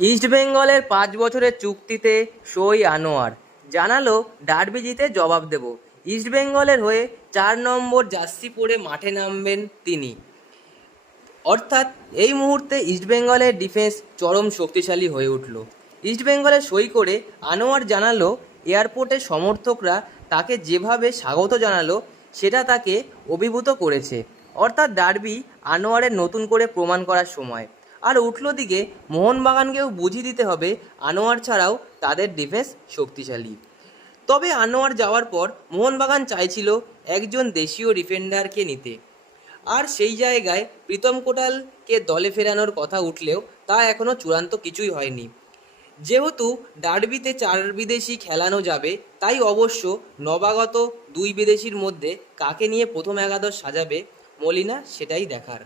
ইস্টবেঙ্গলের পাঁচ বছরের চুক্তিতে সই আনোয়ার। জানালো, ডার্বি জিতে জবাব দেব। ইস্টবেঙ্গলের হয়ে চার নম্বর জার্সি পরে মাঠে নামবেন তিনি। অর্থাৎ, এই মুহূর্তে ইস্টবেঙ্গলের ডিফেন্স চরম শক্তিশালী হয়ে উঠল। ইস্টবেঙ্গলে সই করে আনোয়ার জানালো, এয়ারপোর্টের সমর্থকরা তাকে যেভাবে স্বাগত জানালো, সেটা তাকে অভিভূত করেছে। অর্থাৎ, ডার্বি আনোয়ারের নতুন করে প্রমাণ করার সময়। আর উঠল দিকে, মোহনবাগানকেও বুঝিয়ে দিতে হবে, আনোয়ার ছাড়াও তাদের ডিফেন্স শক্তিশালী। তবে আনোয়ার যাওয়ার পর মোহনবাগান চাইছিল একজন দেশীয় ডিফেন্ডারকে নিতে। আর সেই জায়গায় প্রীতম কোটালকে দলে ফেরানোর কথা উঠলেও তা এখনও চূড়ান্ত কিছুই হয়নি। যেহেতু ডার্বিতে চার বিদেশি খেলানো যাবে, তাই অবশ্য নবাগত দুই বিদেশির মধ্যে কাকে নিয়ে প্রথম একাদশ সাজাবে, মলিনা সেটাই দেখার।